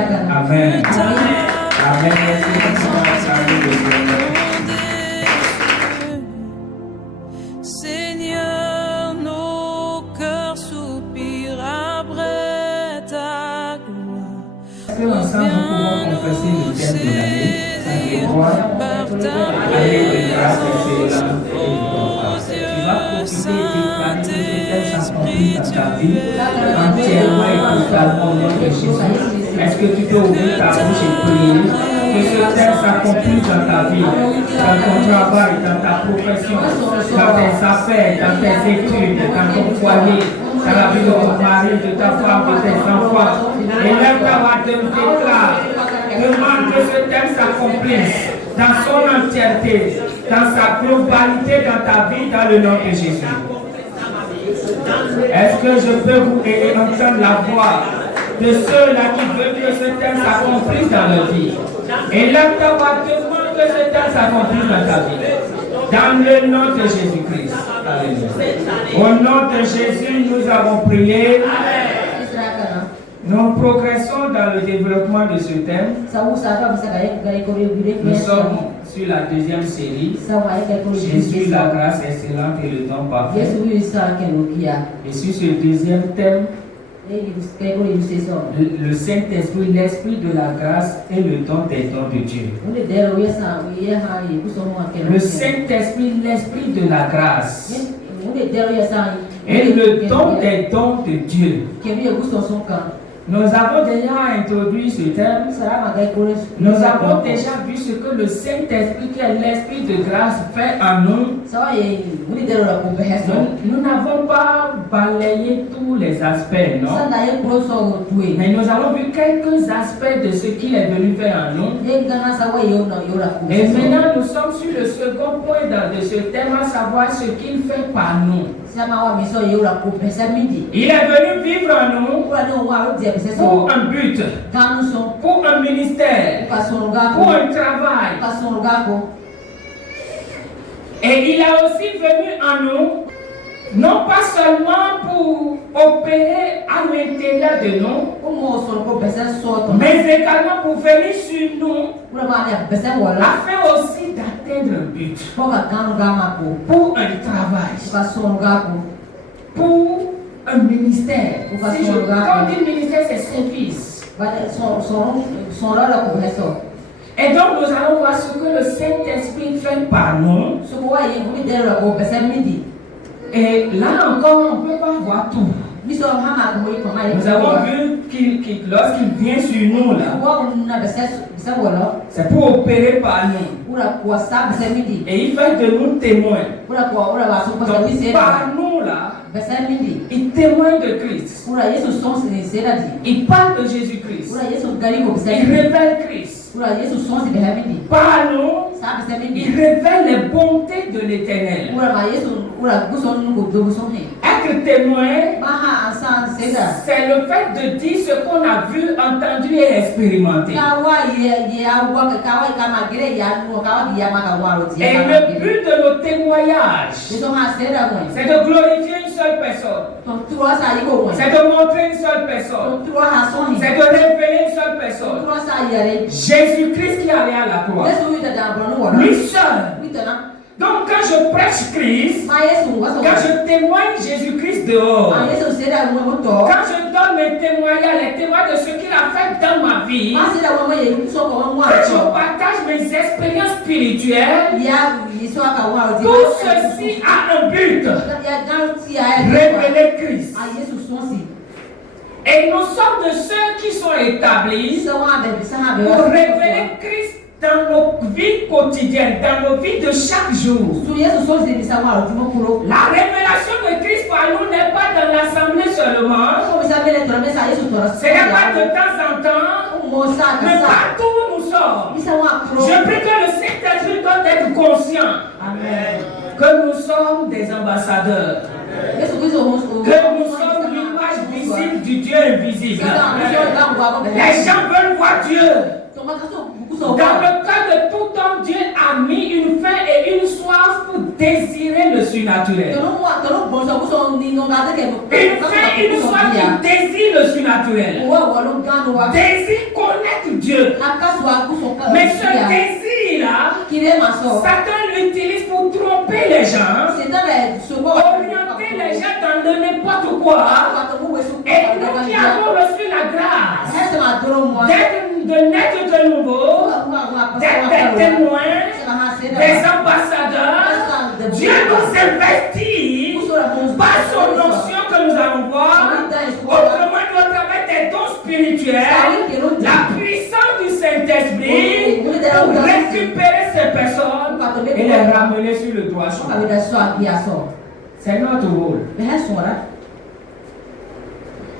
Amen. Amen. Seigneur, nos cœurs soupirent après ta gloire. Est-ce que ensemble nous pouvons confesser le thème de l'année? Année de grâce, excellente et victoire. Tu vas profiter et déclarer que ce thème s'accomplit dans ta vie entièrement et totalement au nom de Jésus. Est-ce que tu peux ouvrir ta bouche et prier que ce thème s'accomplisse dans ta vie, dans ton travail, dans ta profession, dans tes affaires, dans tes études, dans ton foyer, dans la vie de ton mari, de ta femme, de tes enfants. Et lève ta voix de déclare. Demande que ce thème s'accomplisse dans son entièreté, dans sa globalité dans ta vie, dans le nom de Jésus. Est-ce que je peux vous entendre la voix de ceux-là qui veulent que ce thème s'accomplisse dans leur vie? Et lève ta voix, demande que ce thème s'accomplisse dans ta vie. Dans le nom de Jésus-Christ. Au nom de Jésus, nous avons prié. Nous progressons dans le développement de ce thème. Nous sommes sur la deuxième série. Jésus, la grâce excellente et le don parfait. Et sur ce deuxième thème, le Saint-Esprit, l'Esprit de la grâce et le don des dons de Dieu. Le Saint-Esprit, l'Esprit de la grâce et le don des dons de Dieu. Nous avons déjà introduit ce thème. Nous avons déjà vu ce que le Saint-Esprit, qui est l'Esprit de grâce, fait en nous. Nous n'avons pas balayé tous les aspects, non? Mais nous avons vu quelques aspects de ce qu'il est venu faire en nous. Et maintenant, nous sommes sur le second point de ce thème, à savoir ce qu'il fait par nous. Il est venu vivre en nous pour un but, pour un ministère, pour un travail. Et il a aussi venu en nous, non pas seulement pour opérer à l'intérieur de nous, mais également pour venir sur nous, afin aussi d'atteindre un but, pour un travail, pour un ministère. Quand on dit ministère, c'est service. Et donc nous allons voir ce que le Saint-Esprit fait par nous. Et là encore, on ne peut pas voir tout. Nous avons vu qu'il lorsqu'il vient sur nous là, c'est pour opérer par nous. Et il fait de nous témoins. Donc par nous là, il témoigne de Christ. Il parle de Jésus-Christ. Il révèle Christ. Par nous, il révèle les bontés de l'Éternel. Être témoin, c'est le fait de dire ce qu'on a vu, entendu et expérimenté. Et le but de nos témoignages, c'est de glorifier une seule personne. C'est de montrer une seule personne. C'est de révéler une seule personne. Jésus-Christ qui allait à la croix. Lui seul. Donc quand je prêche Christ, quand je témoigne Jésus-Christ dehors, quand je donne mes témoignages, les témoignages de ce qu'il a fait dans ma vie, quand je partage mes expériences spirituelles, tout ceci a un but, révéler Christ. Et nous sommes de ceux qui sont établis pour révéler Christ dans nos vies quotidiennes, dans nos vies de chaque jour. La révélation de Christ par nous n'est pas dans l'assemblée seulement. Ce n'est pas de temps en temps, mais partout où nous sommes. Je prie que le Saint-Esprit doit être conscient. Amen. Que nous sommes des ambassadeurs. Que nous sommes l'image visible du Dieu invisible. Les gens veulent voir Dieu. Dans le cas de tout homme, Dieu a mis une faim et une soif pour désirer le surnaturel. Une foi qui désire le surnaturel. Désire connaître Dieu. Mais ce désir-là, Satan l'utilise pour tromper les gens, orienter les gens dans le n'importe quoi. Et nous qui avons reçu la grâce de naître de nouveau, d'être des témoins, des ambassadeurs, Dieu nous investit par son notion que nous allons voir, autrement nous travers des dons spirituels, la puissance du Saint-Esprit pour récupérer ces personnes et les ramener sur le droit chemin. C'est notre rôle.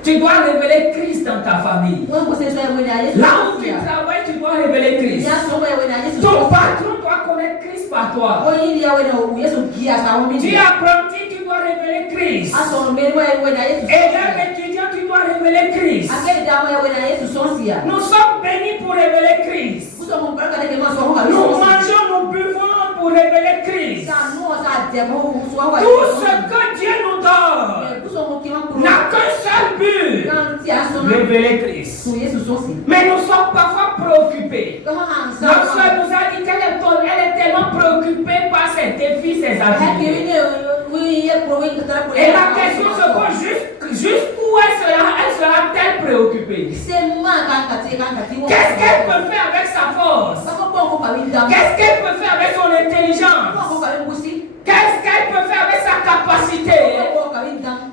Tu dois révéler Christ dans ta famille. Là où tu travailles, tu dois révéler Christ. Ton patron doit connaître Christ par toi. Tu es apprenti, tu dois révéler Christ. Et là, étudiant, tu dois révéler Christ. Nous sommes bénis pour révéler Christ. Nous mangeons, nous buvons pour révéler Christ. Tout ce que Dieu nous donne n'a qu'un seul but, révéler Christ. Mais nous sommes parfois préoccupés. Notre soeur nous a dit qu'elle est tellement préoccupée par ses défis, ses activités. Et la question se pose jusqu'où elle sera-t-elle préoccupée? Qu'est-ce qu'elle peut faire avec sa force? Qu'est-ce qu'elle peut faire avec son intelligence? Qu'est-ce qu'elle peut faire avec sa capacité?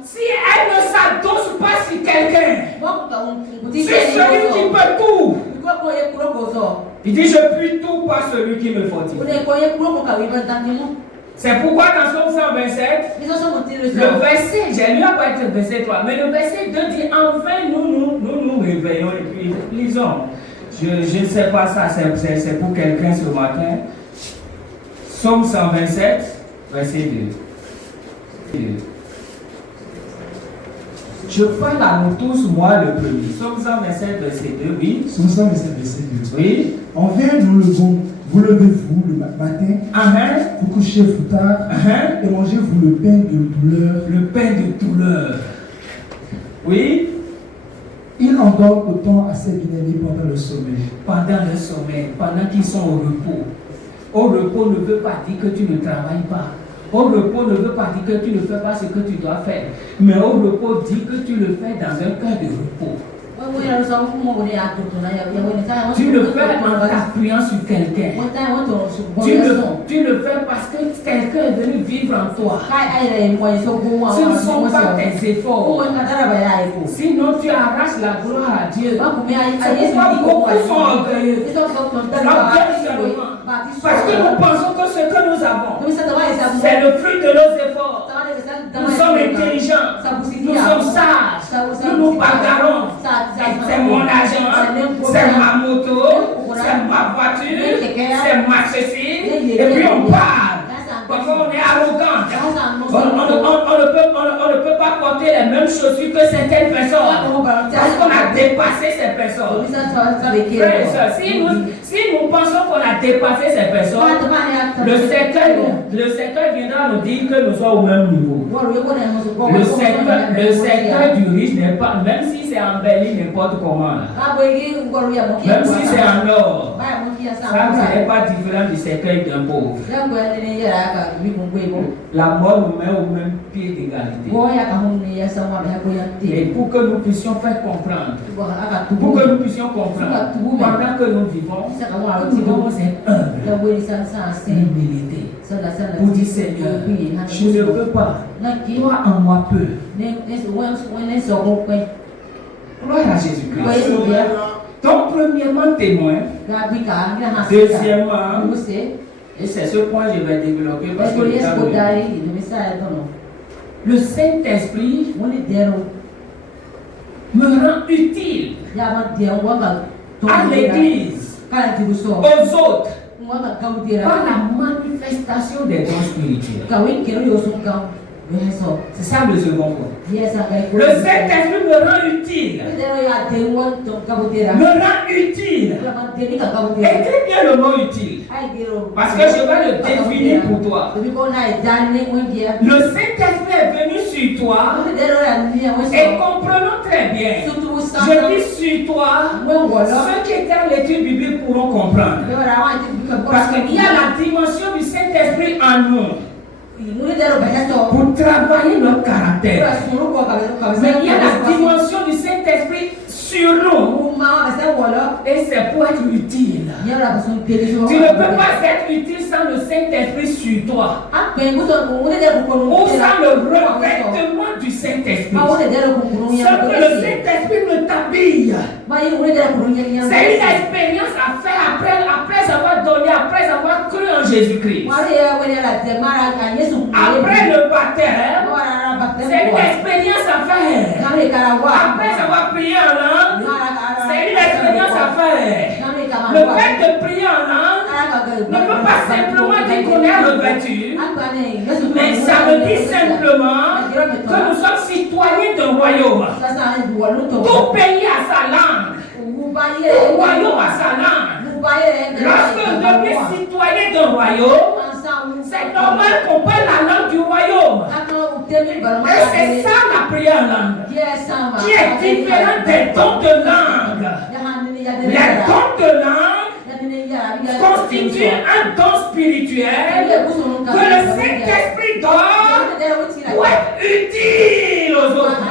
Si elle ne s'adosse pas sur quelqu'un, sur celui qui peut tout, il dit je puis tout par celui qui me fortifie. C'est pourquoi dans Somme 127, le verset, j'ai lu à partir du verset 3, mais le verset 2 dit enfin nous réveillons et puis lisons. Je ne sais pas ça, c'est pour quelqu'un ce matin. Somme 127, verset 2. Je parle à nous tous, moi le premier. Somme 127, verset 2, oui. Somme 127, verset 2. Oui. Enfin, vous levez-vous le matin, vous couchez-vous tard, et mangez-vous le pain de douleur. Le pain de douleur. Oui. Il en donne autant à ses bien-aimés pendant le sommeil. Pendant le sommeil, pendant qu'ils sont au repos. Au repos ne veut pas dire que tu ne travailles pas. Au repos ne veut pas dire que tu ne fais pas ce que tu dois faire. Mais au repos dit que tu le fais dans un cœur de repos. Tu le fais en t'appuyant sur quelqu'un. Tu le fais parce que quelqu'un est venu vivre en toi. Ce ne sont pas tes efforts. Sinon tu arraches la gloire à Dieu. C'est pourquoi beaucoup sont orgueilleux. Parce que nous pensons que ce que nous avons, c'est le fruit de nos efforts. Nous sommes intelligents, nous sommes sages, nous nous bagarrons. C'est mon argent, c'est ma moto, c'est ma voiture, c'est ma ceci, et puis on parle. Parfois on est arrogant. On ne peut pas porter les mêmes chaussures que certaines personnes. Parce qu'on a dépassé ces personnes. Frères et sœurs, si nous pensons qu'on a dépassé ces personnes, le cercueil viendra nous dire que nous sommes au même niveau. Le cercueil du riche n'est pas, même si c'est embelli n'importe comment. Même si c'est en or, ça n'est pas différent du cercueil d'un pauvre. La mort nous met au même pied d'égalité. Et pour que nous puissions faire comprendre, pendant que nous vivons, nous devons être humbles, humilité, pour dire Seigneur, je ne veux pas, toi en moi peu. Gloire à Jésus-Christ. Donc, premièrement, témoin. Deuxièmement, et c'est ce point que je vais développer parce que le Saint-Esprit me rend utile à l'Église, aux autres, par la manifestation des dons spirituels. C'est ça le second point. Le Saint-Esprit me rend utile. Écris bien le mot utile. Parce que je vais le définir pour toi. Le Saint-Esprit est venu sur toi. Et comprenons très bien. Je dis sur toi. Ceux qui étaient à l'étude biblique pourront comprendre. Parce qu'il y a la dimension du Saint-Esprit en nous. Pour travailler notre caractère. Mais il y a la dimension du Saint-Esprit sur nous. Et c'est pour être utile. Tu ne peux pas être utile sans le Saint-Esprit sur toi. Ou sans le revêtement du Saint-Esprit. Sauf que le Saint-Esprit me t'habille. C'est une expérience à faire après avoir donné, après avoir cru en Jésus-Christ. Après le baptême, c'est une expérience à faire. Après avoir prié en langue, c'est une expérience à faire. Le fait de prier en langue ne veut pas simplement dire qu'on est revêtu, mais ça veut dire simplement que nous sommes citoyens d'un royaume. Tout pays a sa langue. Tout royaume a sa langue. Lorsque vous devenez citoyen d'un royaume, c'est normal qu'on parle la langue du royaume. Et c'est ça la prière en langue, qui est différente des dons de langue. Les dons de langue constituent un don spirituel que le Saint-Esprit donne pour être utile aux autres.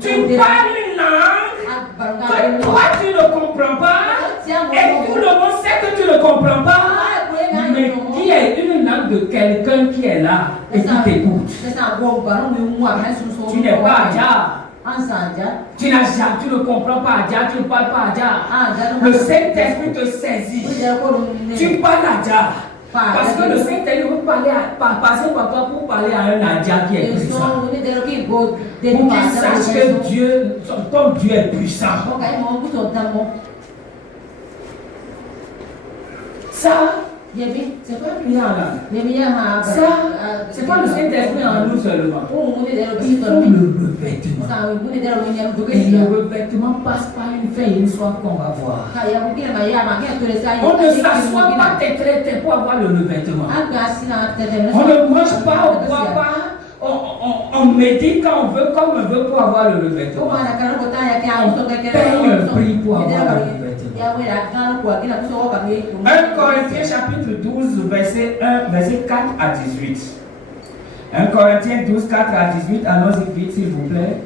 Tu parles une langue que toi tu ne comprends pas et tout le monde sait que tu ne comprends pas, mais qui est une langue de quelqu'un qui est là et qui t'écoute. Tu n'es pas Adja. Tu ne comprends pas Adja, tu ne parles pas Adja. Le Saint-Esprit te saisit. Tu parles Adja. Parce que le Saint-Esprit veut passer par toi pour parler à un Adja qui est puissant. Pour qu'il sache que Dieu, ton Dieu est puissant. Ça, c'est pas prier en langue. Ça, c'est pas le Saint-Esprit en nous seulement. Il faut le revêtement. Et le revêtement passe par une faim et une soif qu'on va voir. On ne s'assoit pas tête pour avoir le revêtement. On ne mange pas, on ne boit pas. On médite quand on veut, comme on veut pour avoir le revêtement. On paye un prix pour avoir le revêtement. 1 Corinthiens chapitre 12, verset 4 à 18. 1 Corinthiens 12, 4 à 18. Allons-y vite, s'il vous plaît.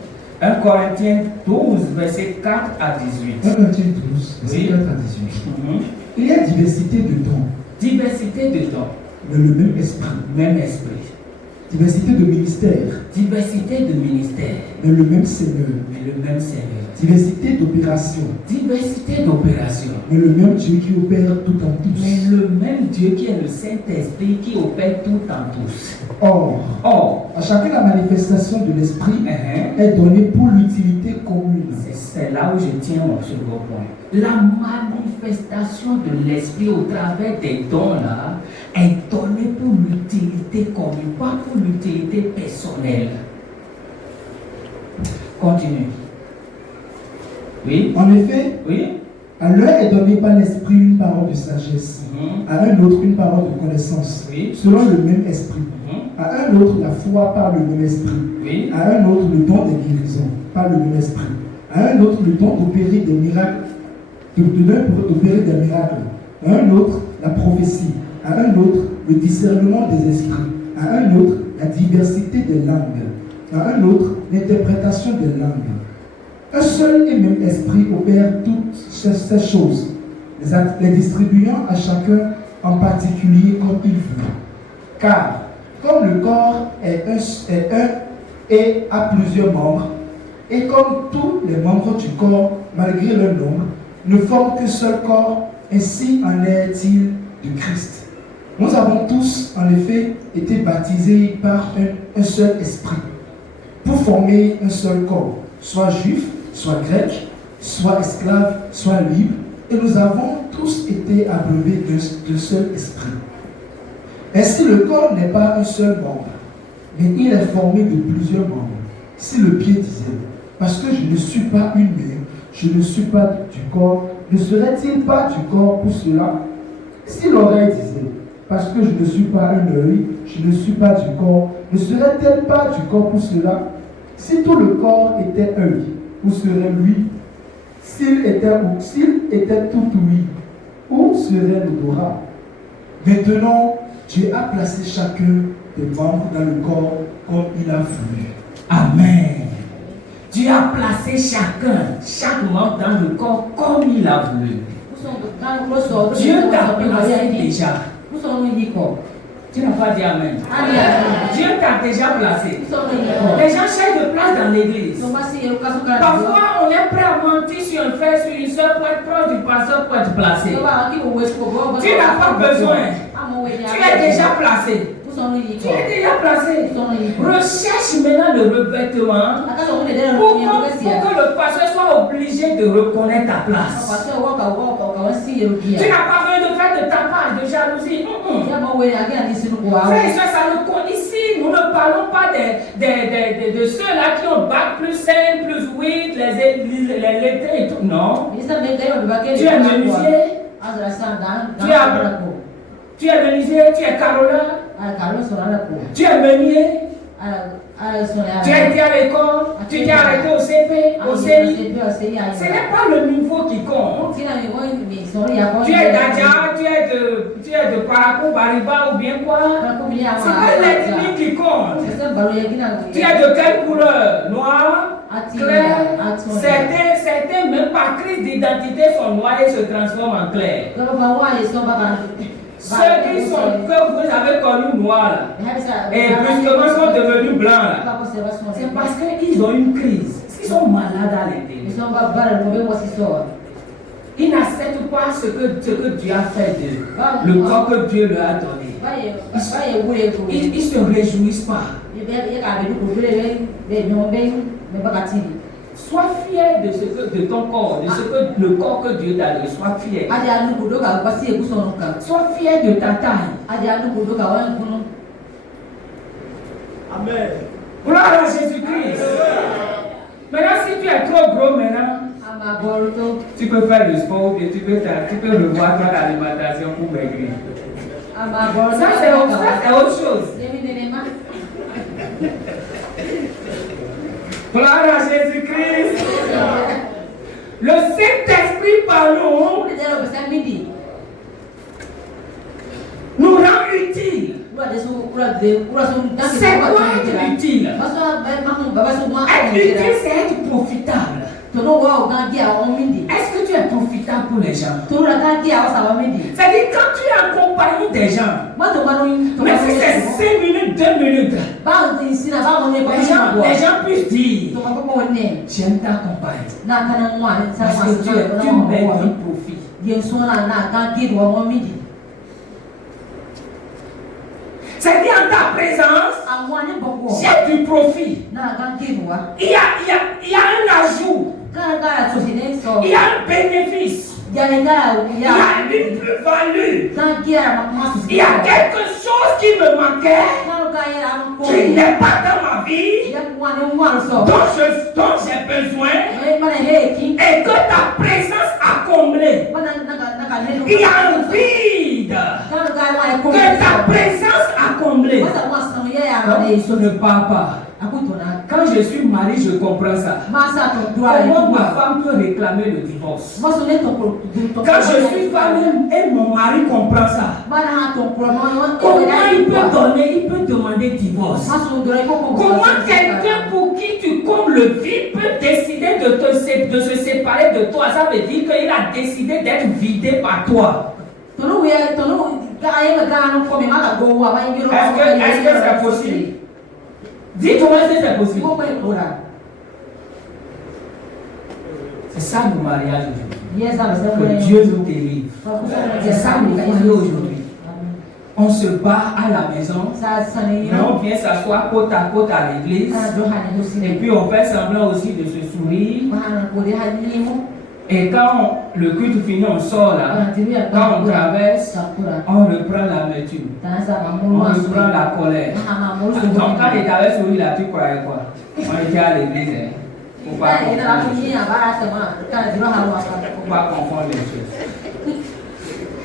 1 Corinthiens 12, verset 4 à 18. 1 Corinthiens 12, verset 4 à 18. Il y a diversité de dons. Diversité de dons. Mais le même esprit. Même esprit. Diversité de ministères. Diversité de ministères. Mais le même Seigneur. Mais le même Seigneur. Diversité d'opérations. Diversité d'opérations. Mais le même Dieu qui opère tout en tous. Mais le même Dieu qui est le Saint-Esprit qui opère tout en tous. Or, à chacun la manifestation de l'Esprit est donnée pour l'utilité commune. C'est là où je tiens mon second point. La manifestation de l'Esprit au travers des dons là est donnée pour l'utilité commune, pas pour l'utilité personnelle. Continue. Oui. En effet, oui. À l'un est donné par l'Esprit une parole de sagesse, à un autre une parole de connaissance, selon le même Esprit. À un autre la foi par le même Esprit, à un autre le don des guérisons par le même Esprit, à un autre le don d'opérer des miracles, à un autre la prophétie, à un autre le discernement des esprits, à un autre la diversité des langues, à un autre l'interprétation des langues. Un seul et même esprit opère toutes ces choses, les distribuant à chacun en particulier comme il veut. Car, comme le corps est un et a plusieurs membres, et comme tous les membres du corps, malgré leur nombre, ne forment qu'un seul corps, ainsi en est-il de Christ. Nous avons tous, en effet, été baptisés par un seul esprit, pour former un seul corps, soit juif, soit grec, soit esclave, soit libre, et nous avons tous été abreuvés d'un seul esprit. Ainsi, le corps n'est pas un seul membre, mais il est formé de plusieurs membres. Si le pied disait, parce que je ne suis pas une main, je ne suis pas du corps, ne serait-il pas du corps pour cela? Si l'oreille disait, parce que je ne suis pas un œil, je ne suis pas du corps, ne serait-elle pas du corps pour cela? Si tout le corps était œil, où serait lui? S'il était tout ouïe, où serait l'odorat? Maintenant, Dieu a placé chacun des membres dans le corps comme il a voulu. Amen. Dieu a placé chaque membre dans le corps comme il a voulu. Dieu t'a placé déjà. Tu n'as pas dit Amen. Dieu t'a déjà placé. Les gens cherchent de place dans l'église. Parfois, on est prêt à mentir sur un frère, sur une soeur pour être proche du pasteur pour être placé. Tu n'as pas besoin. Tu es déjà placé. Tu es déjà placé. Recherche maintenant le revêtement pour que le pasteur soit obligé de reconnaître ta place. Tu n'as pas besoin de faire de tapage, de jalousie. Frère et soeur, ça nous compte. Ici, nous ne parlons pas de ceux-là qui ont bac plus 5, plus 8, les lettrés et tout. Non. Tu es menuisier. Tu es menuisier, tu es caroleur. Tu es meunier. Tu as été à l'école, tu t'es arrêté au CP, au CI. Ce n'est pas le niveau qui compte. Tu es d'Adja, tu es de Parakou, Bariba ou bien quoi. Ce n'est pas l'ethnie qui compte. Tu es de quelle couleur? Noir, clair. Certains, même par crise d'identité, sont noirs et se transforment en clair. Ceux que vous avez connus noirs et brusquement sont devenus blancs là, c'est parce qu'ils ont une crise. Ils sont malades à l'intérieur. Ils n'acceptent pas ce que Dieu a fait d'eux, le corps que Dieu leur a donné. Ils ne se réjouissent pas. Sois fier de ton corps, de ce que le corps que Dieu t'a donné. Sois fier. Sois fier de ta taille. Amen. Gloire à Jésus-Christ. Maintenant, si tu es trop gros maintenant, tu peux faire le sport ou bien tu peux revoir ton alimentation pour maigrir. Ça, c'est autre chose. Gloire à Jésus-Christ. Le Saint-Esprit par nous nous rend utiles. C'est quoi être utile? Être utile, c'est être profitable. Est-ce que tu es profitable pour les gens? C'est-à-dire quand tu es en compagnie des gens, mais si c'est 5 minutes, 2 minutes, les gens puissent dire, j'aime ta compagnie. Parce que tu mets un profit. C'est-à-dire en ta présence, j'ai du profit. Il y a un ajout. Il y a un bénéfice. Il y a une plus-value. Il y a quelque chose qui me manquait, qui n'est pas dans ma vie, dont j'ai besoin, et que ta présence a comblé. Il y a un vide que ta présence a comblé. Ce ne part pas. Quand je suis marié, je comprends ça. Comment ma femme peut réclamer le divorce? Quand je suis femme et mon mari comprend ça. Comment il peut donner, il peut demander divorce? Comment quelqu'un pour qui tu combles le vide peut décider de se séparer de toi? Ça veut dire qu'il a décidé d'être vidé par toi. Est-ce que c'est possible? Dis-toi si c'est possible. C'est ça le mariage aujourd'hui. Que Dieu nous délivre. C'est ça le foyer aujourd'hui. On se bat à la maison, mais on vient s'asseoir côte à côte à l'église, et puis on fait semblant aussi de se sourire. Et quand le culte finit, on sort là. Quand on traverse, on reprend l'amertume. On reprend la colère. Donc quand tu t'avais souri là, tu croyais quoi? On était à l'église. Faut pas confondre les choses.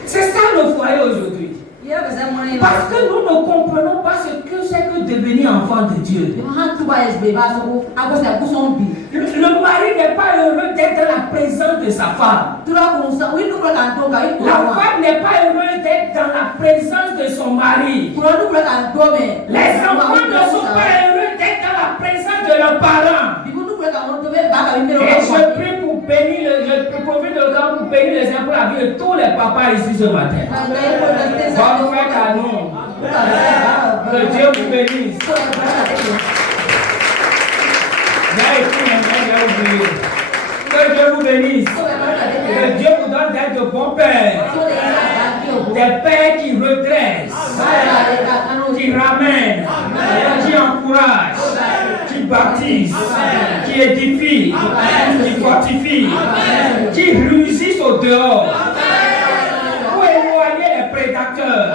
C'est ça le foyer aujourd'hui. Parce que nous ne comprenons pas ce que c'est que devenir enfant de Dieu. Le mari n'est pas heureux d'être dans la présence de sa femme. La femme n'est pas heureuse d'être dans la présence de son mari. Les enfants ne sont pas heureux d'être dans la présence de leurs parents. Et je prie pour bénir, je profite de temps pour bénir les enfants pour la vie de tous les papas ici ce matin. Bonne fête à nous. Que Dieu vous bénisse. Que Dieu vous bénisse. Que Dieu vous donne d'être de bons pères. Des pères qui redressent, qui ramènent, qui encouragent, qui baptisent, qui édifient, qui fortifient, qui réussissent au dehors. Pour éloigner les prédateurs,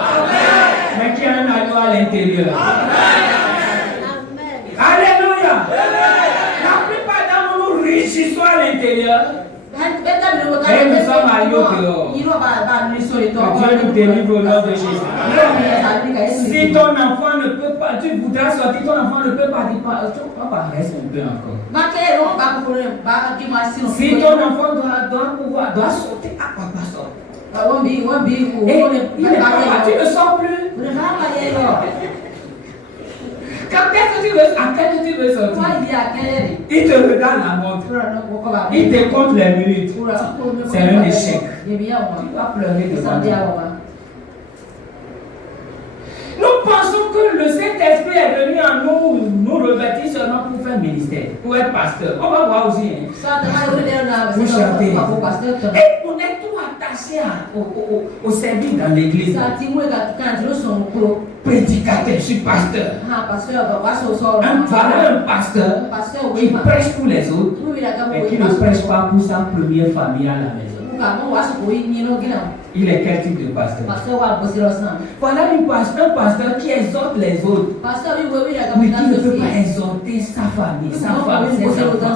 mais qui a un agneau à l'intérieur. Alléluia. La plupart d'entre nous réussissons à l'intérieur. Et nous sommes alliés au dehors. Que Dieu nous délivre au nom de Jésus. Si ton enfant ne peut pas, tu voudras sortir, ton enfant ne peut pas dire, reste un peu encore. Si ton enfant doit sortir, papa sort. Et il n'est pas là, tu ne sors plus. Quand est-ce que tu veux, à quelle heure tu veux sortir? Il te regarde la montre. Il te compte les minutes. C'est un échec. Tu vas pleurer devant Dieu. Nous pensons que le Saint-Esprit est venu en nous, nous revêtir seulement pour faire ministère, pour être pasteur. On va voir aussi. Vous chantez. Et on est tout attaché au service dans l'église. Prédicateur, je suis pasteur. Voilà un pasteur qui prêche pour les autres et qui ne prêche pas pour sa première famille à la maison. Il est quel type de pasteur? Voilà un pasteur qui exhorte les autres, mais qui ne peut pas exhorter sa famille, sa femme, ses enfants.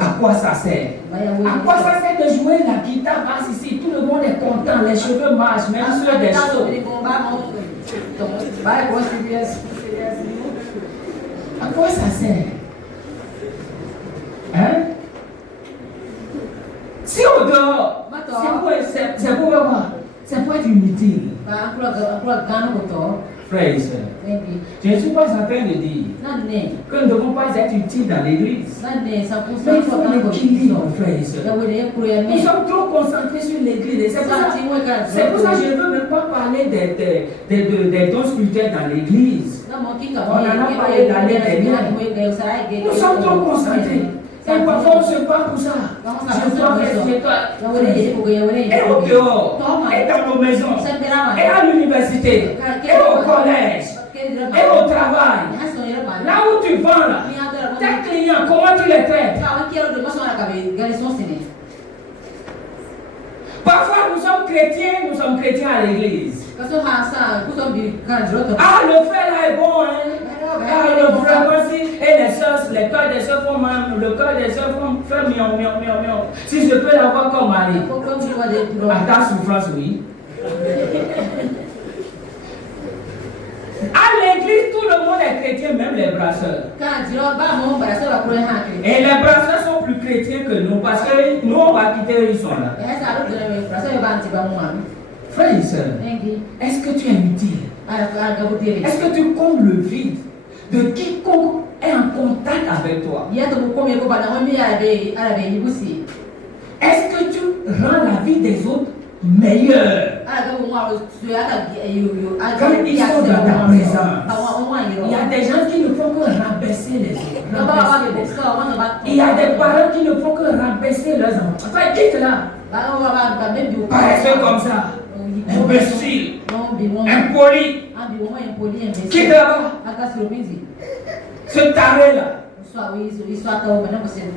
À quoi ça sert? À quoi ça sert de jouer la guitare basse ici? Tout le monde est content, les cheveux marchent, même sur des cheveux. À quoi ça sert? Hein? Si au dehors, c'est pour voir. C'est pour être inutile. Frères et sœurs, je ne suis pas en train de dire que nous ne devons pas être utiles dans l'église. Mais il faut l'équilibre, frères et sœurs. Nous sommes trop concentrés sur l'église. C'est pour ça que je ne veux même pas parler des dons spirituels dans l'église. On en a parlé l'année dernière. Nous sommes trop concentrés. Et parfois on se bat pour ça. Je dois faire ce que et au dehors, et dans nos maisons, et à l'université, et au collège, et au travail. Là où tu vends, là, tes clients, comment tu les traites? Parfois nous sommes chrétiens à l'église. Ah, le frère là est bon, hein? Ah, le frère voici, et les sœurs, les cœurs des sœurs font mal, le cœur des sœurs font faire mion. Si je peux l'avoir comme mari, à ta souffrance, oui. À l'église, tout le monde est chrétien, même les brasseurs. Et les brasseurs sont plus chrétiens que nous, parce que nous, on va quitter, ils sont là. Frère et sœur, est-ce que tu es utile? Est-ce que tu combles le vide de quiconque est en contact avec toi? Est-ce que tu rends la vie des autres meilleure? Quand ils sont dans ta présence, il y a des gens qui ne font que rabaisser les autres. Il y a des parents qui ne font que rabaisser leurs enfants. Enfin, quitte là. Paresseux comme ça. Imbécile, impoli, quitte là-bas, ce taré là.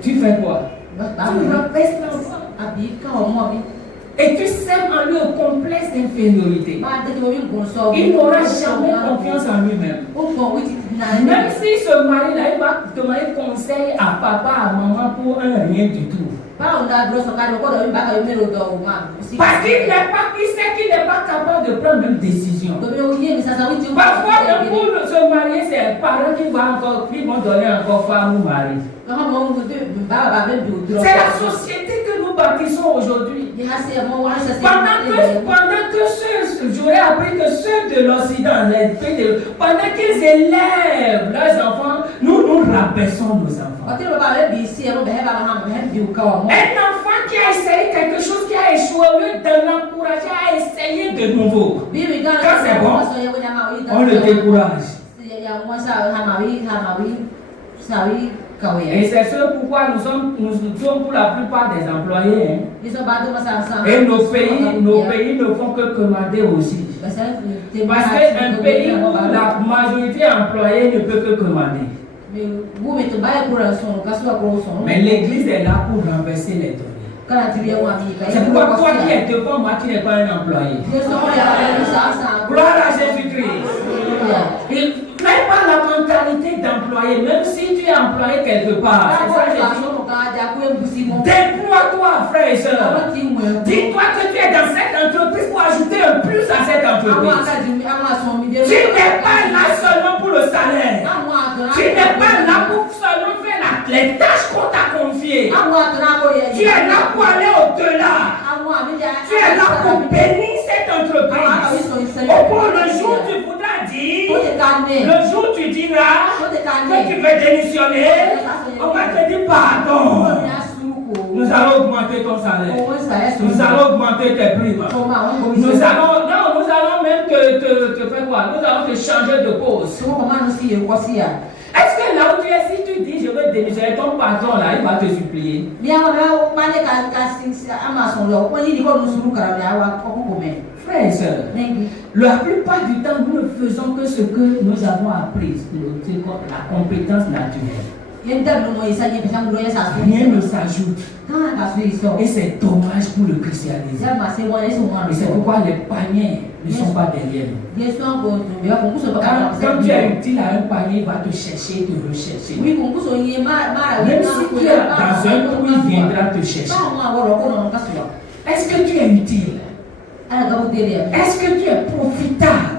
Tu fais quoi? Tu rabaisses l'enfant. Et tu sèmes en lui un complexe d'infériorité. Il n'aura jamais confiance en lui-même. Même si ce mari-là, il va demander conseil à papa, à maman pour un rien du tout. Parce qu'il n'est pas, il sait qu'il n'est pas capable de prendre une décision. Parfois, pour se marier, c'est les parents qui vont donner encore femme ou mari. C'est la société que nous bâtissons aujourd'hui. Pendant que j'aurais appris que ceux de l'Occident, pendant qu'ils élèvent leurs enfants, nous rabaissons nos enfants. Un enfant qui a essayé quelque chose qui a échoué, au lieu de l'encourager à essayer de nouveau. Quand c'est bon, on le décourage. Et c'est ce pourquoi nous sommes pour la plupart des employés. Hein. Et nos pays ne font que commander aussi. Parce qu'un pays où la majorité employée ne peut que commander. Mais l'église est là pour renverser les données. C'est pourquoi toi qui es devant moi qui n'es pas un employé. Gloire à Jésus-Christ. Même pas la mentalité d'employé, même si tu es employé quelque part. Déploie-toi, frère et soeur. Dis-toi que tu es dans cette entreprise pour ajouter un plus à cette entreprise. Tu n'es pas là seulement pour le salaire. Tu n'es pas là pour seulement faire les tâches qu'on t'a confiées. Tu es là pour aller au-delà. Tu es là pour bénir cette entreprise. Pour le jour où tu voudras dire, le jour où tu diras que tu veux démissionner, on va te dire pardon. Nous allons augmenter ton salaire. Nous allons augmenter tes primes. Nous allons même te faire quoi? Nous allons te changer de poste. Est-ce que là où tu es, si tu dis je veux démissionner, ton patron là, il va te supplier? Frères et sœurs, la plupart du temps, nous ne faisons que ce que nous avons appris, la compétence naturelle. Rien ne s'ajoute. Et c'est dommage pour le christianisme. Et c'est pourquoi les paniers ne sont pas derrière nous. Quand tu es utile à un panier, il va te chercher, te rechercher. Même si tu es dans un trou, il viendra te chercher. Est-ce que tu es utile? Est-ce que tu es profitable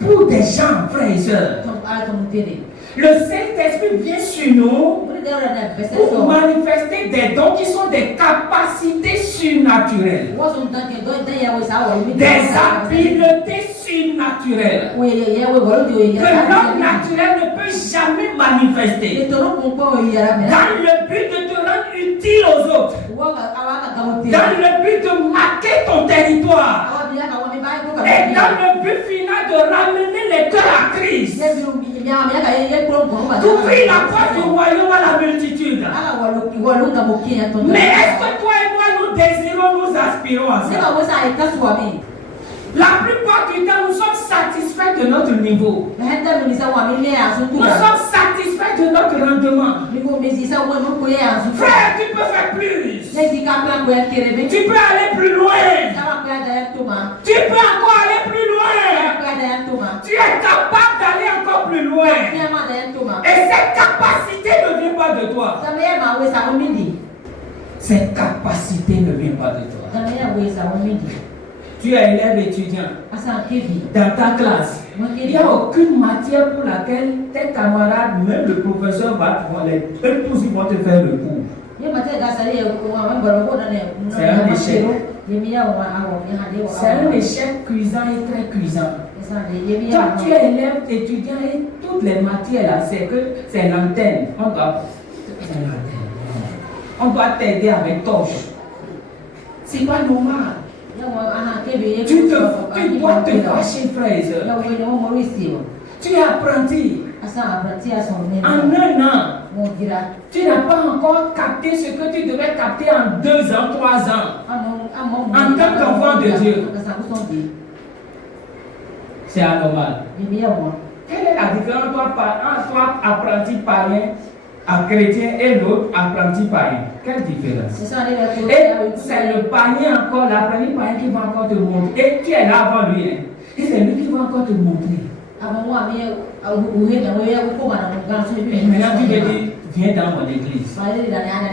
pour des gens, frères et sœurs? Le Saint-Esprit vient sur nous pour manifester des dons qui sont des capacités surnaturelles, des habiletés surnaturelles que l'homme naturel ne peut jamais manifester dans le but de te rendre utile aux autres, dans le but de marquer ton territoire et dans le but final de ramener les cœurs à Christ. D'ouvrir la porte du royaume à la multitude. Mais est-ce que toi et moi nous désirons, nous aspirons à ça? La plupart du temps, nous sommes satisfaits de notre niveau. Nous sommes satisfaits de notre rendement. Frère, tu peux faire plus. Tu peux aller plus loin. Tu peux encore aller plus loin. Tu es capable d'aller encore plus loin. Et cette capacité ne vient pas de toi. Cette capacité ne vient pas de toi. Tu es élève étudiant. Dans ta classe, il n'y a aucune matière pour laquelle tes camarades, même le professeur va eux tous ils vont te faire le cours. C'est un échec. C'est un échec cuisant et très cuisant. Quand tu es élève étudiant et toutes les matières là, c'est l'antenne. On doit t'aider avec torche. C'est pas normal. Tu dois te fâcher, frère et sœur. Tu es apprenti. En un an, tu n'as pas encore capté ce que tu devais capter en 2 ans, 3 ans. En tant qu'enfant de Dieu. C'est anormal. Quelle est la différence entre toi apprenti païen, chrétien et l'autre apprenti païen? Quelle différence? Et c'est le païen encore, l'apprenti païen qui va encore te montrer. Et tu es là avant lui. Et c'est lui qui va encore te montrer. Maintenant, tu te dis, viens dans mon église.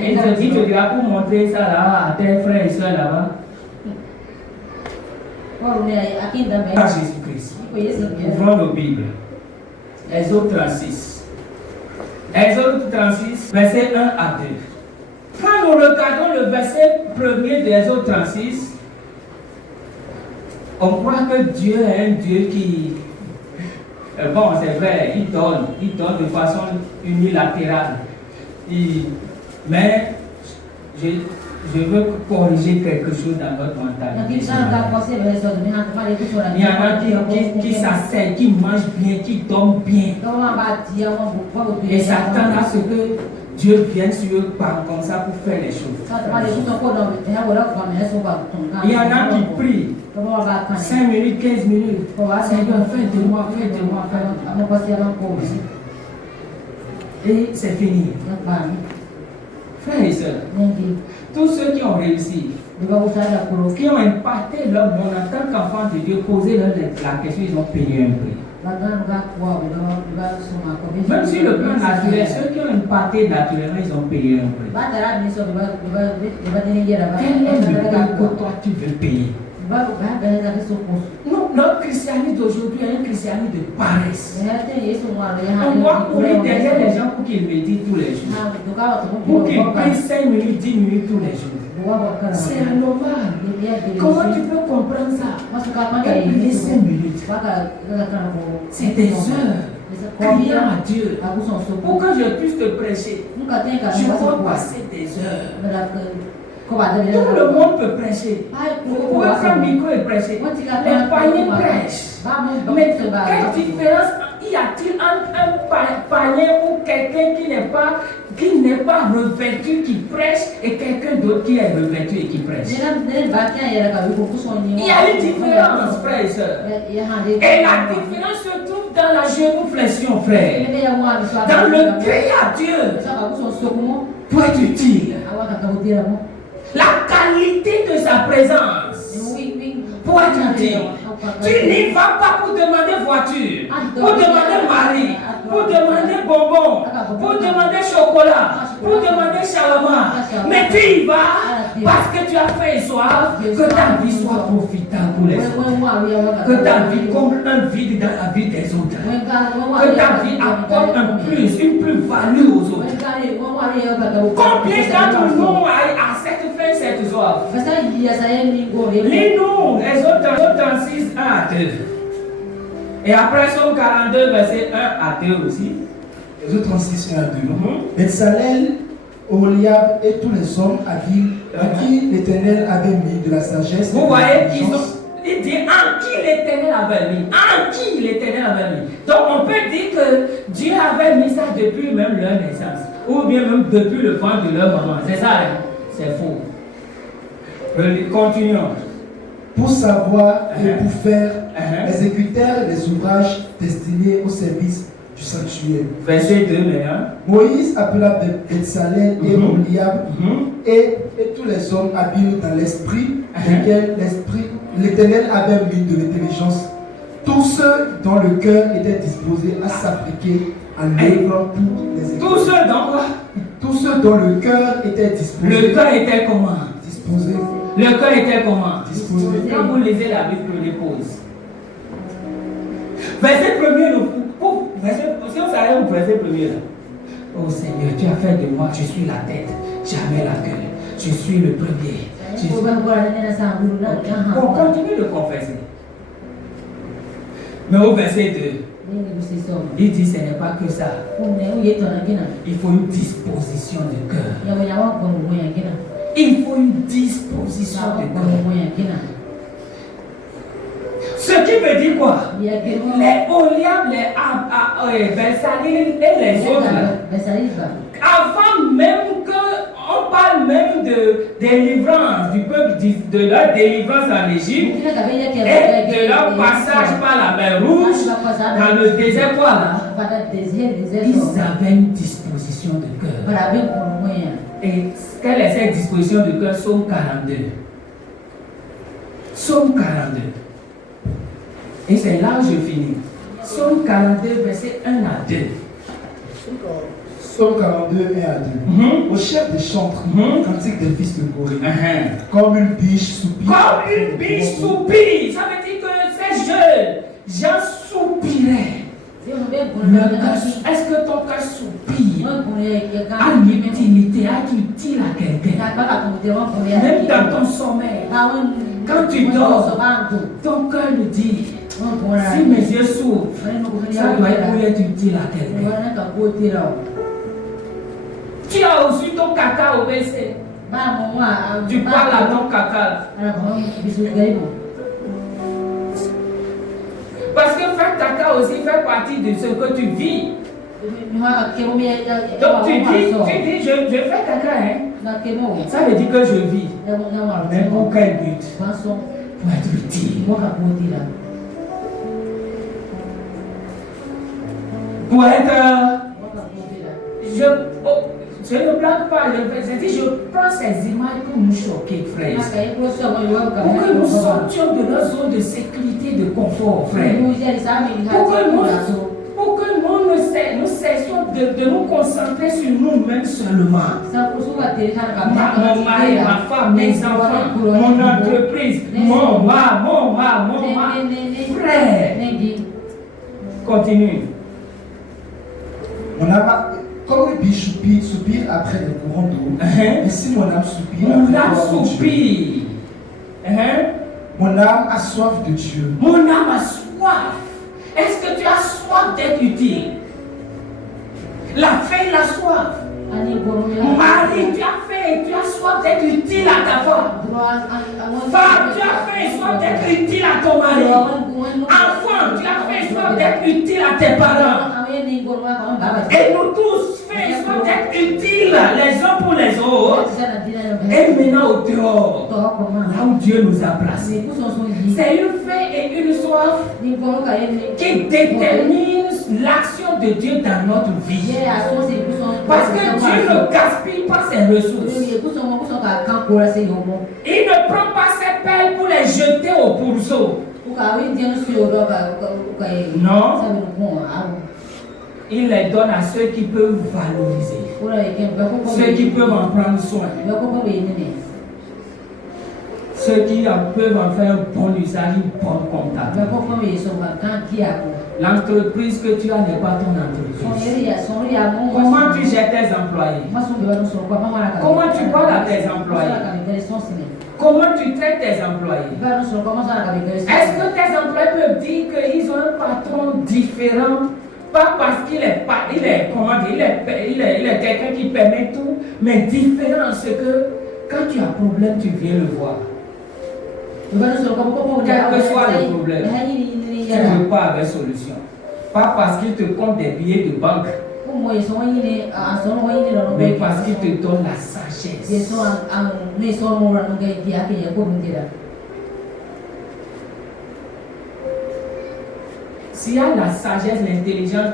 Et tu te diras pour montrer ça là à tes frères et soeurs là-bas. À Jésus-Christ. Ouvrons nos Bibles. Exode 36. Exode 36, verset 1 à 2. Quand nous regardons le verset premier de Exode 36, on croit que Dieu est un Dieu qui... Bon, c'est vrai, il donne de façon unilatérale. Mais je veux corriger quelque chose dans notre mentalité. Il y en a qui s'asseyent, qui mangent bien, qui dorment bien. Et s'attendent à ce que Dieu vienne sur eux comme ça pour faire les choses. Il y en a qui prient 5 minutes, 15 minutes. Seigneur, fais de moi. Et c'est fini. Frères et sœurs, tous ceux qui ont réussi, qui ont impacté leur monde en tant qu'enfants de Dieu, posé leur la question, ils ont payé un prix. Même sur le plan naturel, ceux qui ont impacté naturellement, ils ont payé un prix. Quel est le prix que toi tu veux payer? Non, notre christianisme d'aujourd'hui est un christianisme de paresse. On doit courir derrière les gens pour qu'ils méditent tous les jours. Pour qu'ils prient 5 minutes, 10 minutes tous les jours. C'est anormal. Comment tu peux comprendre ça? Et prier 5 minutes. C'est des heures. Criant à Dieu. Pour que je puisse te prêcher, je dois passer des heures. Tout le monde peut prêcher. Vous pouvez prendre le micro et prêcher. Les païens prêchent. Mais quelle différence y a-t-il entre un païen ou quelqu'un qui n'est pas revêtu qui prêche et quelqu'un d'autre qui est revêtu et qui prêche? Il y a une différence, frère et soeur. Et la différence se trouve dans la génuflexion, frère. Dans le cri à Dieu pour être utile. La qualité de sa présence pour être utile. Tu n'y vas pas pour demander voiture, pour demander mari, pour demander bonbon, pour demander chocolat, pour demander shawarma. Mais tu y vas parce que tu as faim et soif, que ta vie soit profitable pour les autres. Que ta vie comble un vide dans la vie des autres. Que ta vie apporte un plus, une plus-value aux autres. Combien d'entre nous a cette faim, cette soif? Lis-nous, Exode 36, 1 à 2. Et après, Somme 42, verset 1 à 2 aussi. Exode 36, 1 à 2. Betsalel, Oholiab et tous les hommes à qui l'Éternel avait mis de la sagesse. Vous voyez, il dit en qui l'Éternel avait mis. En qui l'Éternel avait mis. Donc on peut dire que Dieu avait mis ça depuis même leur naissance. Ou bien même depuis le ventre de leur maman. C'est ça, hein? C'est faux. Continuons. Pour savoir et pour faire exécutèrent les ouvrages destinés au service du sanctuaire. Verset 2 maintenant. Moïse appela Betsalel et Oholiab et tous les hommes habiles dans l'esprit, lesquels l'Éternel avait mis de l'intelligence. Tous ceux dont le cœur était disposé à s'appliquer en œuvre pour les exécuter. Tous ceux dont quoi? Tous ceux dont le cœur était disposé. Le cœur était comment? Disposé. Le cœur était comment? Disposé. Quand vous lisez la Bible, vous les pose. Verset premier, si on s'arrête au verset premier là. Oh Seigneur, tu as fait de moi, je suis la tête, jamais la queue. Je suis le premier. On continue de confesser. Mais au verset 2, il dit ce n'est pas que ça. Il faut une disposition de cœur. Il faut une disposition de cœur. Ce qui veut dire quoi? Les Oholiab, les Betsalel et les autres, avant même qu'on parle même de délivrance du peuple, de leur délivrance en Égypte et de leur passage par la mer Rouge, dans le désert, voilà, ils avaient une disposition de cœur. Et quelle est cette disposition de cœur? Psaume 42. Psaume 42. Et c'est là où je finis. Psaume 42, verset 1 à 2. Psaume 42, 1 à 2. Au chef des chantres, cantique des fils de Corée. Comme une biche soupire. Comme une biche soupire. Ça veut dire que ces jeunes gens soupiraient. Est-ce que ton cœur soupire à l'utilité, à être utile à quelqu'un? Même dans ton sommeil, quand tu dors, ton cœur nous dit, si mes yeux s'ouvrent, ça doit être pour être utile à quelqu'un. Tu as aussi ton caca au WC. Tu parles à ton caca. Parce que faire caca aussi fait partie de ce que tu vis. Donc tu dis, je fais caca, hein? Ça veut dire que je vis. Mais pour quel but? Pour être utile. Pour être... Je ne blague pas, je prends ces images pour nous choquer, frère. Pour que nous sortions de notre zone de sécurité, de confort, frère. Pour que nous cessions de nous concentrer sur nous-mêmes seulement. Mon mari, ma femme, mes enfants, mon entreprise, mon mari. Frère, continue. Comme une biche soupire après les courants d'eau, et si mon âme soupire mon âme a soif de Dieu. Mon âme a soif. Est-ce que tu as soif d'être utile? La faim, la soif. Marie, tu as faim, tu as soif d'être utile à ta femme. Femme, tu as faim, soif d'être utile à ton mari. Enfant, tu as faim, soif d'être utile à tes parents. Et nous tous faisons soif d'être utiles les uns pour les autres. Et maintenant au dehors, là où Dieu nous a placés. C'est une faim et une soif qui détermine l'action de Dieu dans notre vie. Parce que Dieu ne gaspille pas ses ressources. Il ne prend pas ses pelles pour les jeter au pourceau. Non. Il les donne à ceux qui peuvent valoriser. Ceux qui peuvent en prendre soin. Ceux qui peuvent en faire un bon usage, une bonne comptable. L'entreprise que tu as n'est pas ton entreprise. Comment tu gères tes employés? Comment tu parles à tes employés? Comment tu traites tes employés? Est-ce que tes employés peuvent dire qu'ils ont un patron différent? Pas parce qu'il est quelqu'un qui permet tout, mais différent en ce que quand tu as un problème, tu viens le voir. Quel que soit le problème, tu ne veux pas avoir solution. Pas parce qu'il te compte des billets de banque, mais parce qu'il te donne la sagesse. S'il y a la sagesse, l'intelligence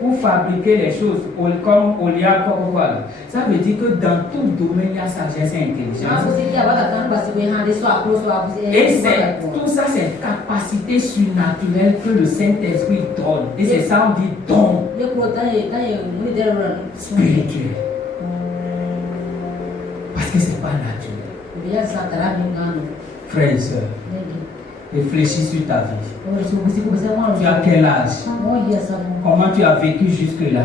pour fabriquer les choses, comme Olia Kokowal, ça veut dire que dans tout domaine, il y a sagesse et intelligence. Et tout ça, c'est capacité surnaturelle que le Saint-Esprit donne. Et c'est ça, on dit don spirituel. Parce que ce n'est pas naturel. Frères et sœurs, réfléchis sur ta vie. Tu as quel âge? Comment tu as vécu jusque-là?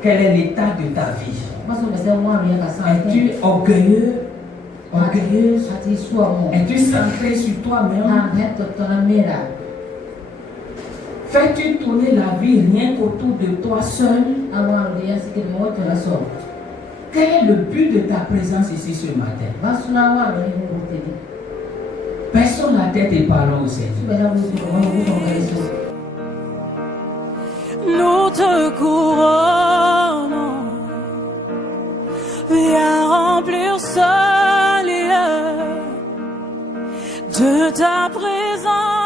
Quel est l'état de ta vie? Es-tu orgueilleux? Orgueilleuse? Es-tu centré sur toi-même? Fais-tu tourner la vie rien qu'autour de toi seul? Quel est le but de ta présence ici ce matin? Baissons la tête et parlons au Seigneur. Nous te couronnons, viens remplir ce lieu de ta présence.